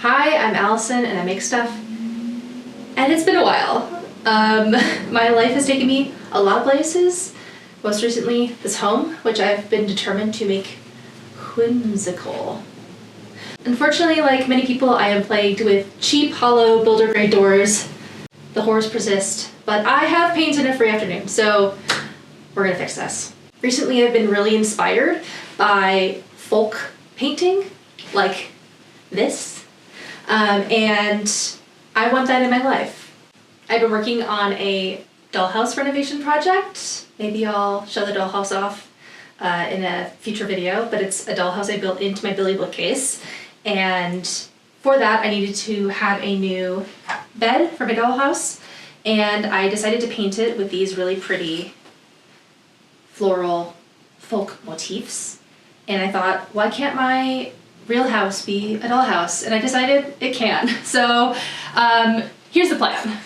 Hi, I'm Allison and I make stuff, and it's been a while. My life has taken me a lot of places, most recently this home, which I've been determined to make whimsical. Unfortunately, like many people, I am plagued with cheap, hollow, builder-grade doors. The horrors persist, but I have painted a free afternoon, so we're gonna fix this. Recently, I've been really inspired by folk painting, like this. And I want that in my life. I've been working on a dollhouse renovation project. Maybe I'll show the dollhouse off in a future video, but it's a dollhouse I built into my Billy bookcase. And for that, I needed to have a new bed for my dollhouse. And I decided to paint it with these really pretty floral folk motifs. And I thought, why can't my real house be a dollhouse? And I decided it can. So here's the plan.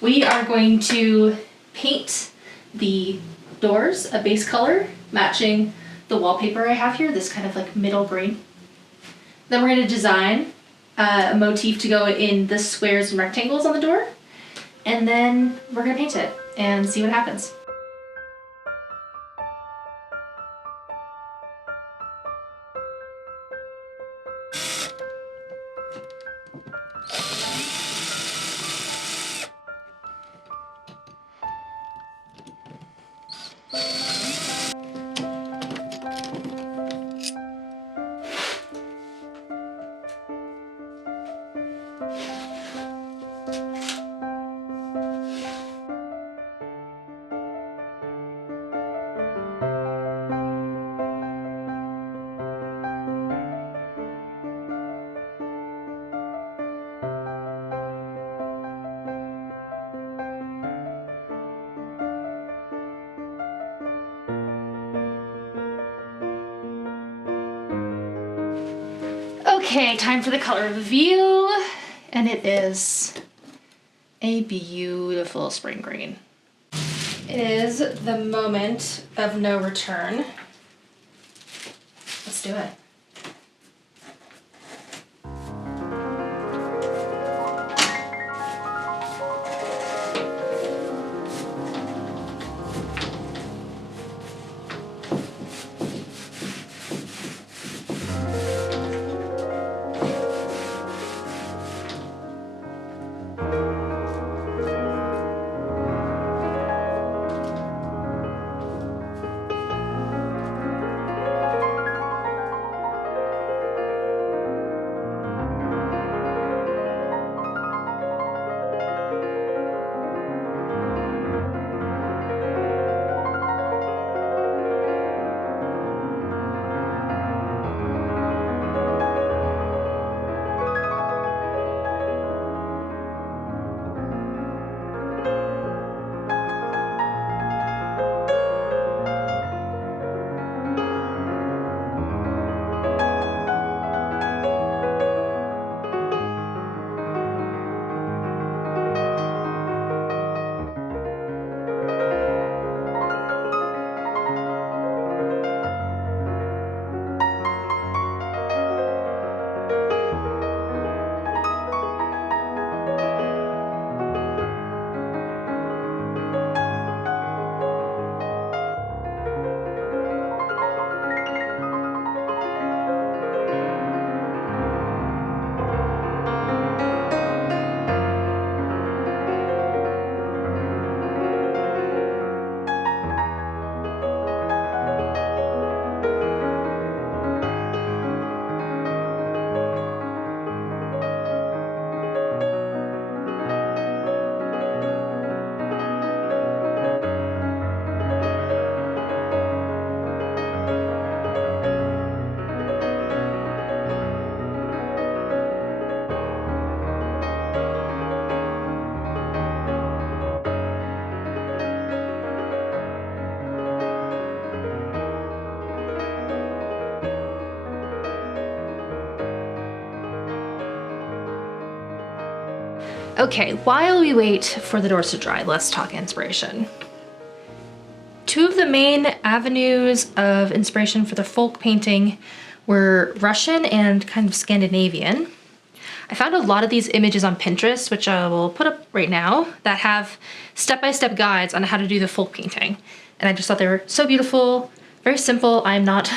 We are going to paint the doors a base color matching the wallpaper I have here, this kind of like middle green. Then we're going to design a motif to go in the squares and rectangles on the door. And then we're going to paint it and see what happens. Okay, time for the color reveal, and it is a beautiful spring green. It is the moment of no return. Let's do it. Okay, while we wait for the doors to dry, let's talk inspiration. Two of the main avenues of inspiration for the folk painting were Russian and kind of Scandinavian. I found a lot of these images on Pinterest, which I will put up right now, that have step-by-step guides on how to do the folk painting. And I just thought they were so beautiful, very simple. I'm not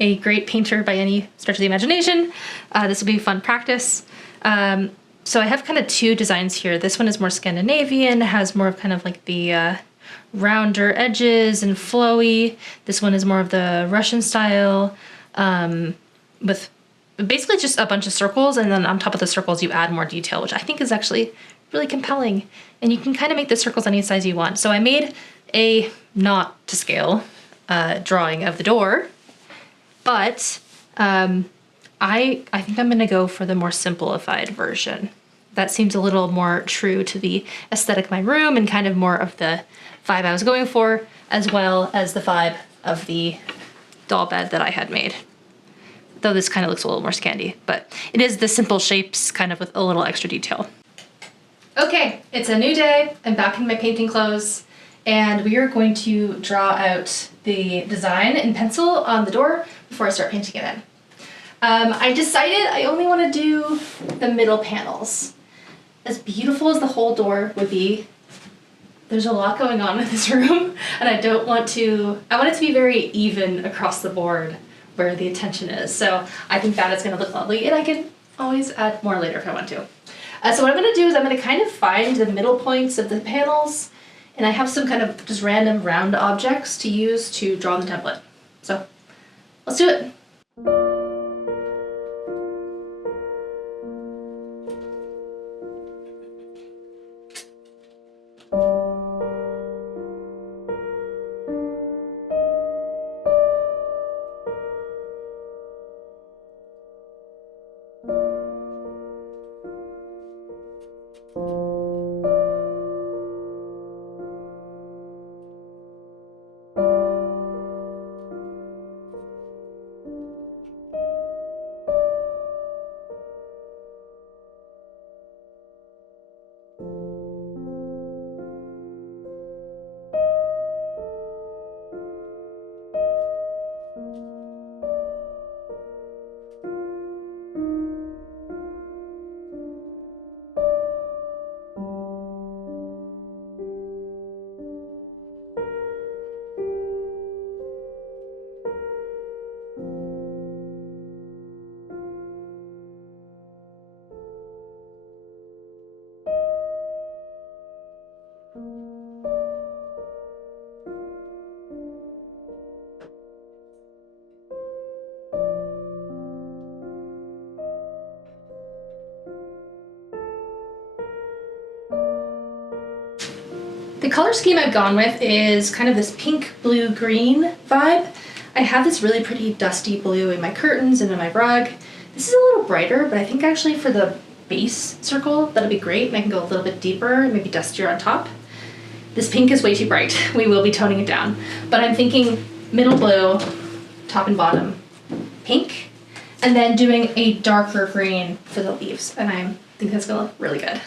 a great painter by any stretch of the imagination. This will be fun practice. So I have kind of two designs here. This one is more Scandinavian, has more of kind of like the rounder edges and flowy. This one is more of the Russian style, with basically just a bunch of circles, and then on top of the circles you add more detail, which I think is actually really compelling. And you can kind of make the circles any size you want. So I made a not to scale drawing of the door, but I think I'm gonna go for the more simplified version. That seems a little more true to the aesthetic of my room and kind of more of the vibe I was going for, as well as the vibe of the doll bed that I had made. Though this kind of looks a little more Scandi, but it is the simple shapes kind of with a little extra detail. Okay, it's a new day. I'm back in my painting clothes, and we are going to draw out the design in pencil on the door before I start painting it in. I decided I only want to do the middle panels. As beautiful as the whole door would be, there's a lot going on in this room, and I want it to be very even across the board where the attention is. So I think that is going to look lovely, and I can always add more later if I want to. So what I'm going to do is I'm going to kind of find the middle points of the panels, and I have some kind of just random round objects to use to draw the template. So let's do it. The color scheme I've gone with is kind of this pink, blue, green vibe. I have this really pretty dusty blue in my curtains and in my rug. This is a little brighter, but I think actually for the base circle, that'll be great, and I can go a little bit deeper and maybe dustier on top. This pink is way too bright. We will be toning it down. But I'm thinking middle blue, top and bottom pink, and then doing a darker green for the leaves. And I think that's gonna look really good.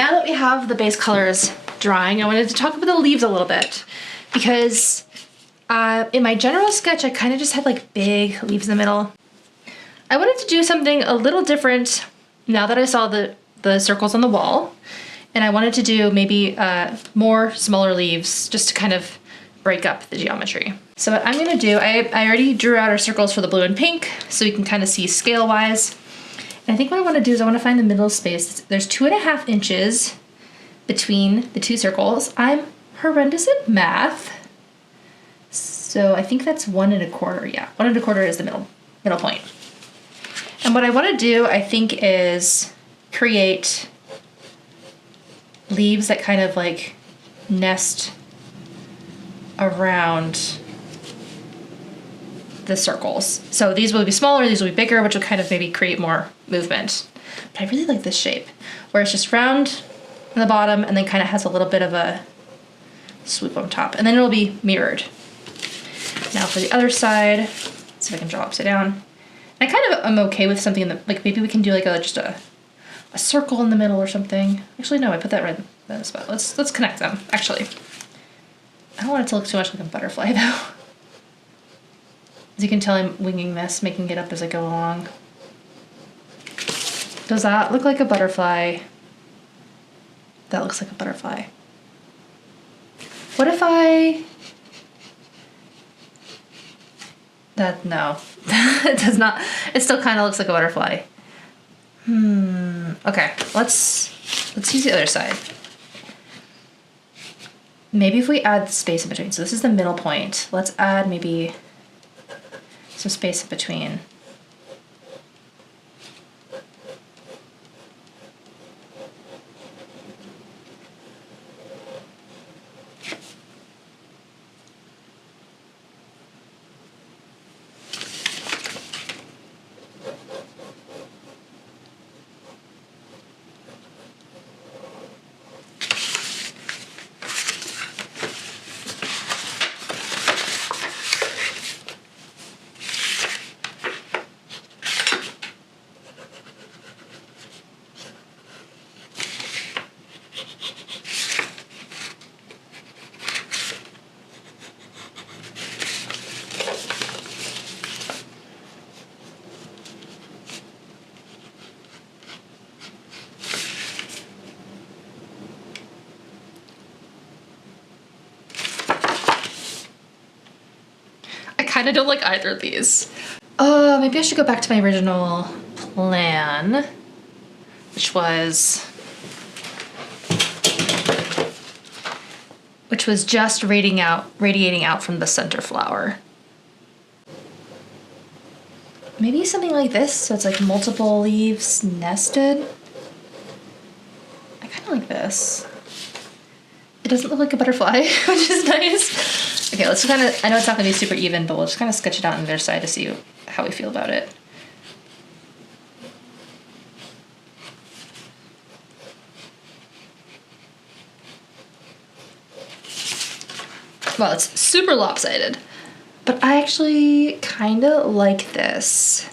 now that we have the base colors drying, I wanted to talk about the leaves a little bit because in my general sketch, I kind of just had like big leaves in the middle. I wanted to do something a little different now that I saw the circles on the wall, and I wanted to do maybe more smaller leaves just to kind of break up the geometry. So what I'm gonna do, I already drew out our circles for the blue and pink so you can kind of see scale wise. And I think what I wanna do is I wanna find the middle space. There's 2.5 inches between the two circles. I'm horrendous at math. So I think that's 1 1/4, yeah. 1 1/4 is the middle point. And what I wanna do, I think, is create leaves that kind of like nest around the circles. So these will be smaller, these will be bigger, which will kind of maybe create more movement. But I really like this shape, where it's just round on the bottom and then kind of has a little bit of a swoop on top. And then it'll be mirrored. Now for the other side, let's see if I can draw upside down. And I kind of am okay with something in the, like maybe we can do like just a circle in the middle or something. Actually, no, I put that right in the spot. Let's connect them, actually. I don't want it to look too much like a butterfly though. As you can tell, I'm winging this, making it up as I go along. Does that look like a butterfly? That looks like a butterfly. What if no, it does not. It still kind of looks like a butterfly. Okay, let's use the other side. Maybe if we add space in between. So this is the middle point. Let's add maybe some space in between. I kind of don't like either of these. Maybe I should go back to my original plan, which was just radiating out from the center flower. Maybe something like this, so it's like multiple leaves nested. I kind of like this. It doesn't look like a butterfly, which is nice. Okay, let's kind of, I know it's not gonna be super even, but we'll just kind of sketch it out on their side to see how we feel about it. Well, it's super lopsided, but I actually kind of like this.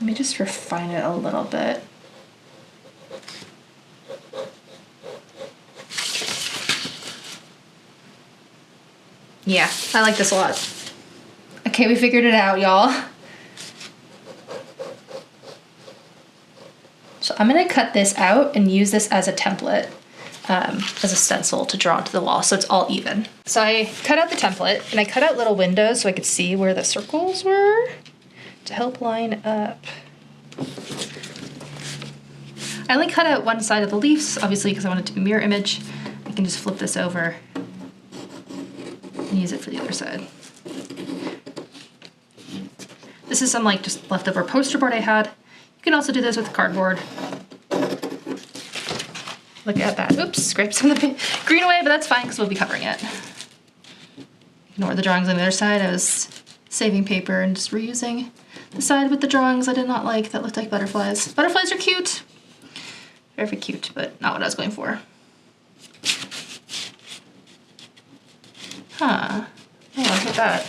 Let me just refine it a little bit. Yeah, I like this a lot. Okay, we figured it out, y'all. So I'm gonna cut this out and use this as a template, as a stencil to draw onto the wall, so it's all even. So I cut out the template and I cut out little windows so I could see where the circles were to help line up. I only cut out one side of the leaves, obviously because I want it to be a mirror image. I can just flip this over and use it for the other side. This is some like just leftover poster board I had. You can also do this with cardboard. Look at that. Oops, scraped some of the green away, but that's fine because we'll be covering it. Ignore the drawings on the other side. I was saving paper and just reusing the side with the drawings I did not like that looked like butterflies. Butterflies are cute. Very cute, but not what I was going for. Huh. Oh, look at that.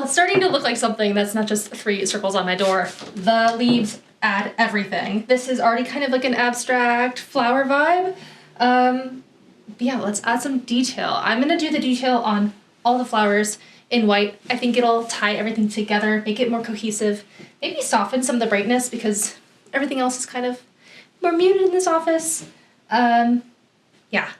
Well, it's starting to look like something that's not just 3 circles on my door. The leaves add everything. This is already kind of like an abstract flower vibe. Yeah, let's add some detail. I'm gonna do the detail on all the flowers in white. I think it'll tie everything together, make it more cohesive, maybe soften some of the brightness because everything else is kind of more muted in this office. Yeah.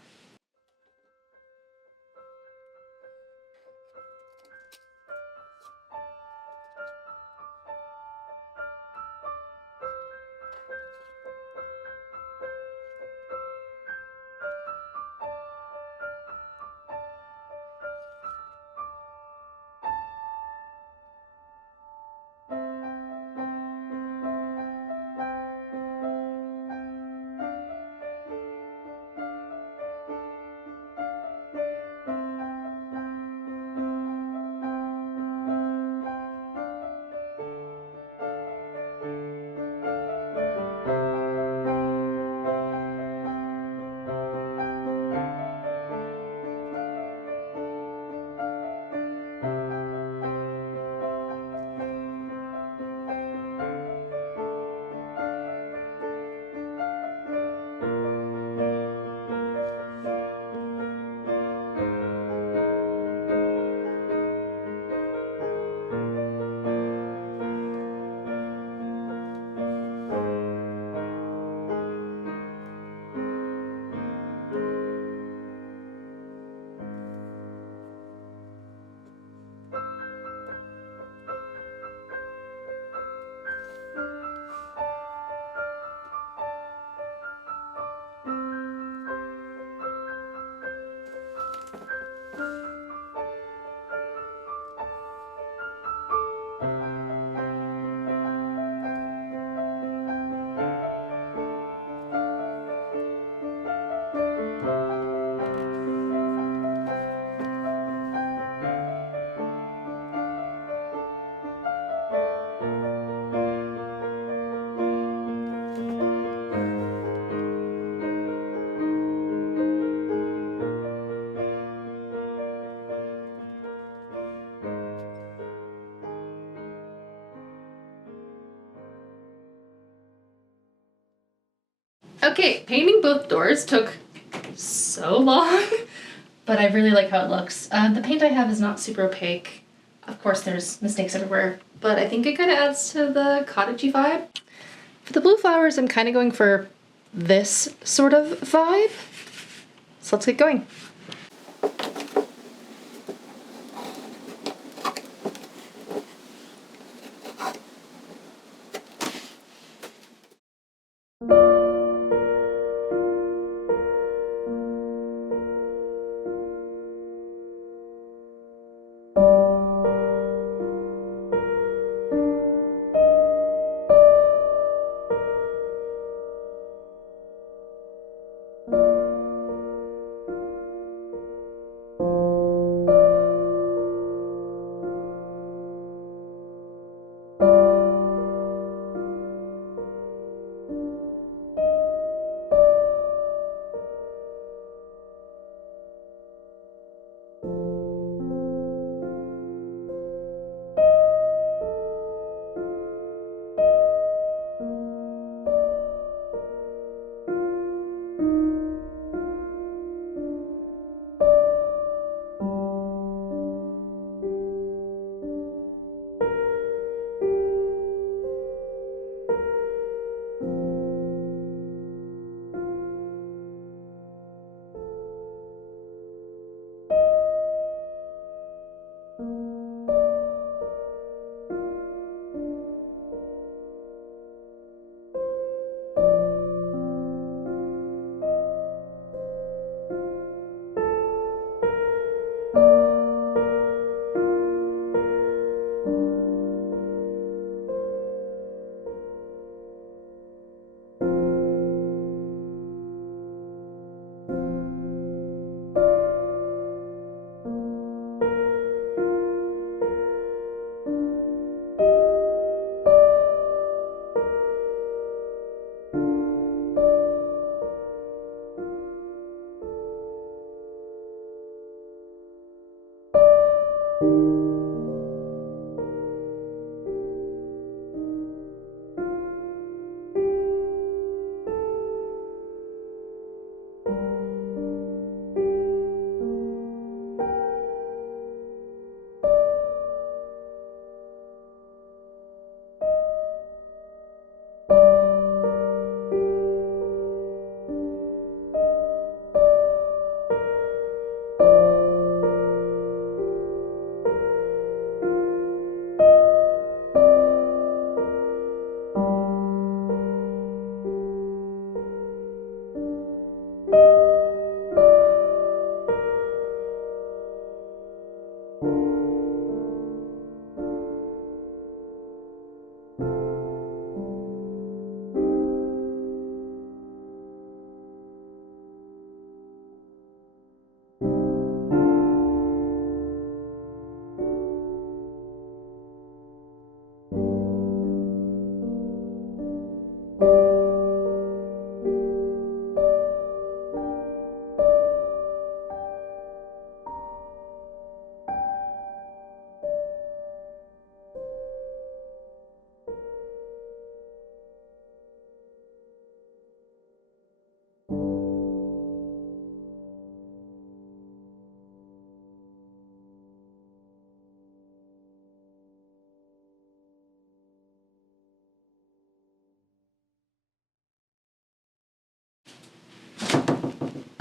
Okay, painting both doors took so long, but I really like how it looks. The paint I have is not super opaque. Of course, there's mistakes everywhere, but I think it kind of adds to the cottagey vibe. For the blue flowers, I'm kind of going for this sort of vibe. So let's get going.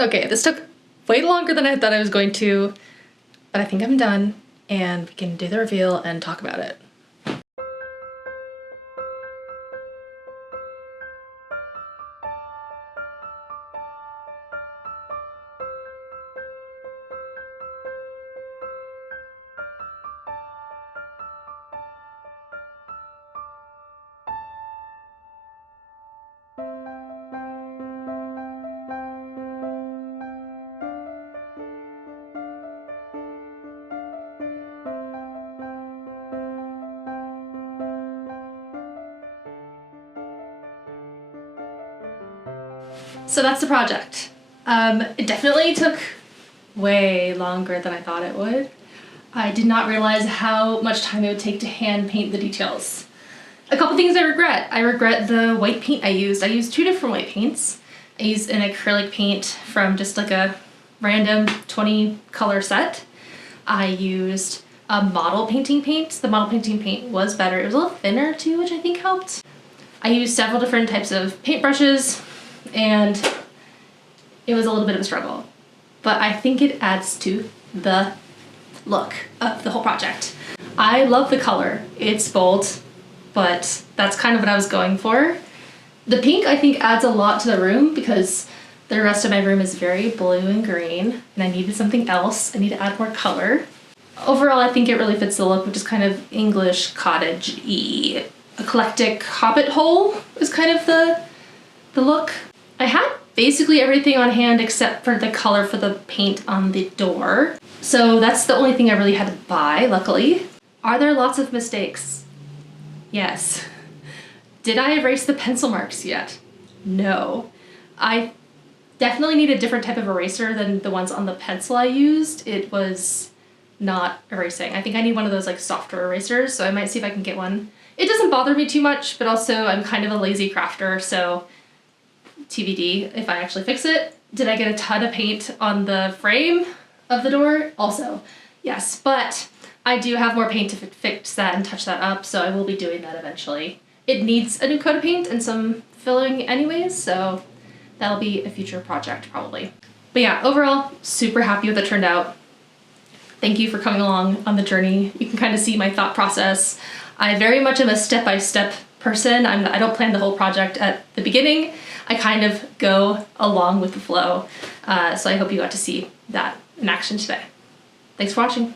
Okay, this took way longer than I thought I was going to, but I think I'm done and we can do the reveal and talk about it. So that's the project. It definitely took way longer than I thought it would. I did not realize how much time it would take to hand paint the details. A couple things I regret. I regret the white paint I used. I used 2 different white paints. I used an acrylic paint from just like a random 20 color set. I used a model painting paint. The model painting paint was better. It was a little thinner too, which I think helped. I used several different types of paintbrushes and it was a little bit of a struggle, but I think it adds to the look of the whole project. I love the color. It's bold, but that's kind of what I was going for. The pink I think adds a lot to the room because the rest of my room is very blue and green and I needed something else. I need to add more color. Overall, I think it really fits the look, which is kind of English cottage-y. Eclectic hobbit hole is kind of the look. I had basically everything on hand except for the color for the paint on the door. So that's the only thing I really had to buy, luckily. Are there lots of mistakes? Yes. Did I erase the pencil marks yet? No. I definitely need a different type of eraser than the ones on the pencil I used. It was not erasing. I think I need one of those like softer erasers, so I might see if I can get one. It doesn't bother me too much, but also I'm kind of a lazy crafter, so TBD if I actually fix it. Did I get a ton of paint on the frame of the door? Also, yes, but I do have more paint to fix that and touch that up, so I will be doing that eventually. It needs a new coat of paint and some filling anyways, so that'll be a future project probably. But yeah, overall, super happy with it turned out. Thank you for coming along on the journey. You can kind of see my thought process. I very much am a step-by-step person. I don't plan the whole project at the beginning. I kind of go along with the flow. So I hope you got to see that in action today. Thanks for watching.